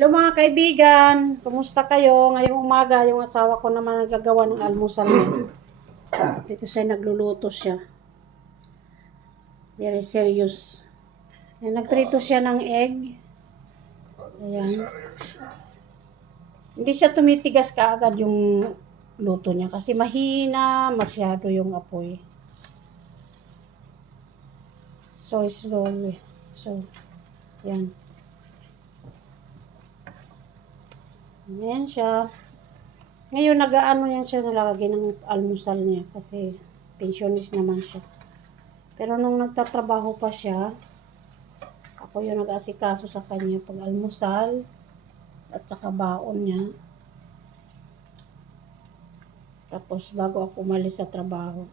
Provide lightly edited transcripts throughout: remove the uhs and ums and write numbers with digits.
Hello mga kaibigan, kumusta kayo? Ngayong umaga, yung asawa ko naman nagagawa ng almusal niya. Dito siya, nagluluto siya. Very serious. Ayan, nagprito siya ng egg. Ayan. Hindi siya tumitigas kaagad yung luto niya kasi mahina masyado yung apoy. So, slowly. So, yan. Ayan siya. Ngayon, nag-aano yan siya nalagay ng almusal niya kasi pensionist naman siya. Pero nung nagtatrabaho pa siya, ako yung nag-asikaso sa kanya pag almusal at saka baon niya. Tapos bago ako umalis sa trabaho.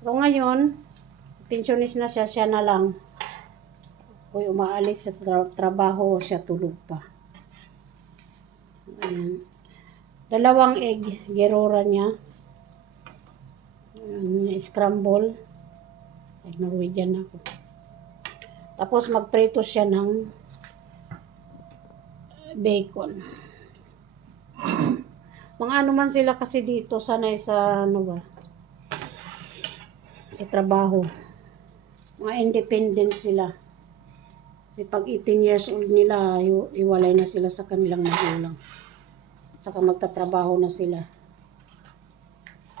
Pero ngayon, pensionist na siya, siya na lang. Ako yung umaalis sa trabaho, siya tulog pa. Ayan. 2 egg, gerora niya. Scramble. Norwegian ako. Tapos magprito siya ng bacon. Mga ano man sila kasi dito, sanay sa ano ba? Sa trabaho. Mga independent sila. Kasi pag 18 years old nila, iwalay na sila sa kanilang magulang. At saka magtatrabaho na sila.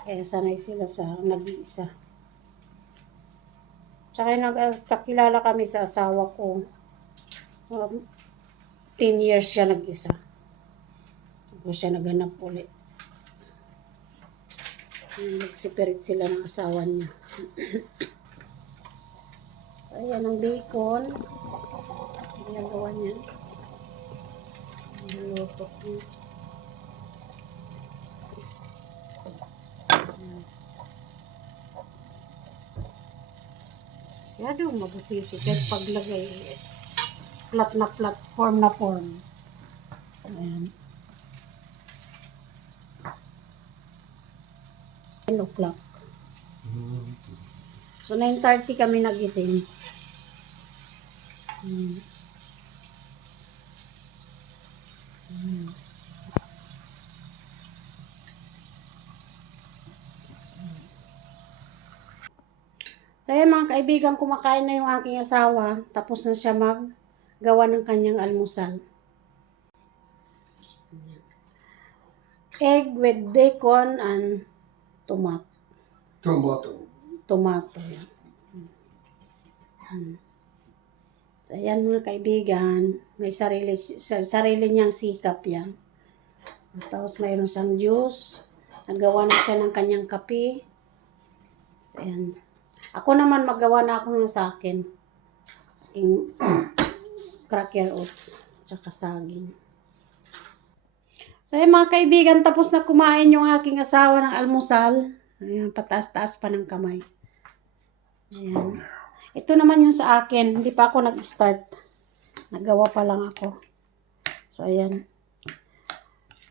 Kaya sanay sila sa nag-iisa. Tsaka nagkakilala kami sa asawa ko. 10 years siya nag-isa. Tapos siya naghanap ulit. Nag-separate sila ng asawa niya. So, ayan ang bacon. Ginagawa niya. Niluto niya. Masyadong mabusisi kahit paglagay flat na flat, form na form. Ayan. 10 o'clock. So 9:30 kami nagising. So ayan mga kaibigan, kumakain na yung aking asawa. Tapos na siya maggawa ng kanyang almusal. Egg with bacon and tomato. Yan. So ayan mga kaibigan, may sarili niyang sikap yan. Tapos mayroon siyang juice. Nagawa na siya ng kanyang kape. Ayan. Ako naman magawa na ako ng sa akin. Aking cracker oats. Tsaka saging. So ayan mga kaibigan, tapos na kumain yung aking asawa ng almusal. Ayan, pataas-taas pa ng kamay. Ayan. Ito naman yung sa akin. Hindi pa ako nag-start. Nagawa pa lang ako. So ayan.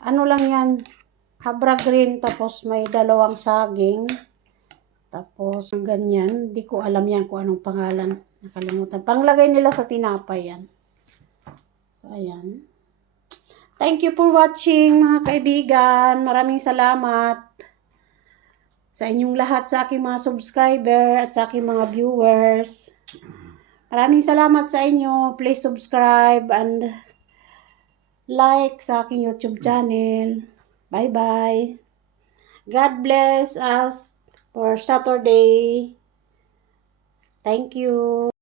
Ano lang yan. Habra green, tapos may 2 saging. Tapos, ganyan. Hindi ko alam yan kung anong pangalan. Nakalimutan. Panglagay nila sa tinapay yan. So, ayan. Thank you for watching, mga kaibigan. Maraming salamat sa inyong lahat, sa aking mga subscriber at sa aking mga viewers. Maraming salamat sa inyo. Please subscribe and like sa aking YouTube channel. Bye-bye. God bless us for Saturday. Thank you.